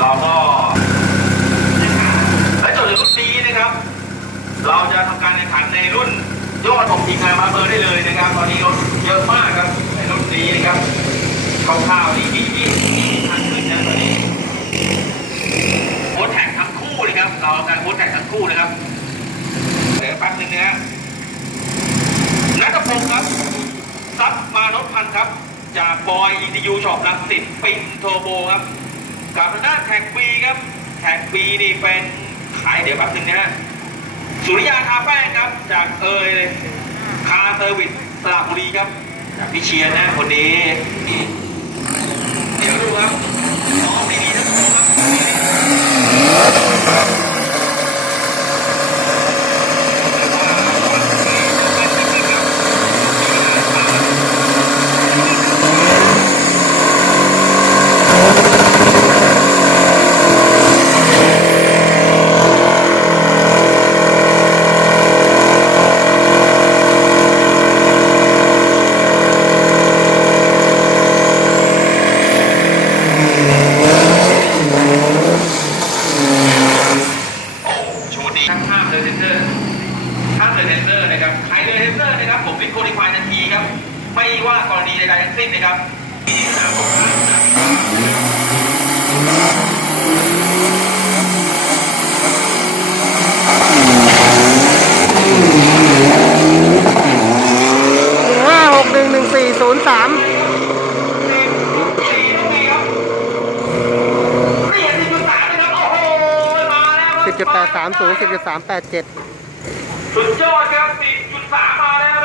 เราก็และจนถึงรุ่นนี้นะครับ เราจะทำการแข่งขันในรุ่นยอดของทีมงานมาเบอร์ได้เลยนะครับ ตอนนี้รถเยอะมากครับในรุ่นนี้นะครับคร่าวๆนี่มียี่สิบคันขึ้นนะตอนนี้โค้ดแท็กทั้งคู่เลยครับเราการโค้ดแท็กทั้งคู่นะครับเดี๋ยวแป๊บนึงนะฮะนัทพงศ์ครับซับมานพพันครับ จากบอยอินดิยูช็อปลังสิตปิงโทโบครับ กับทางด้านแท็กบีครับ แท็กบีนี่เป็นขายเดี๋ยวแป๊บนึงนะฮะสุริยาทาแป้งครับ จากเอยเลยคาเซอร์วิสสระบุรีครับจากพิเชียนนะคนนี้ เดี๋ยวดูครับน้องดีๆทั้งคู่ครับโอ้ชู ดีห้ามเลเซนเซอร์ห้ามเลยเซนเซอร์นะครับใครเลยเซนเซอร์นะครับผมป็นโคดิฟายทันทีครับ ไม่ว่ากรณีใดๆทั้งสิ้นนะครับที่สนามของท่านนะครับห้าหกหนึ่งหนึ่งสี่ศูนย์สาม สี่ลูกนี้ครับนี่สิบจุดสามนะครับโอ้โหมาแล้วครับ สิบจุดแปดสามศูนย์สิบจุดสามแปดเจ็ดสุดยอดครับจุดสามมาแล้ว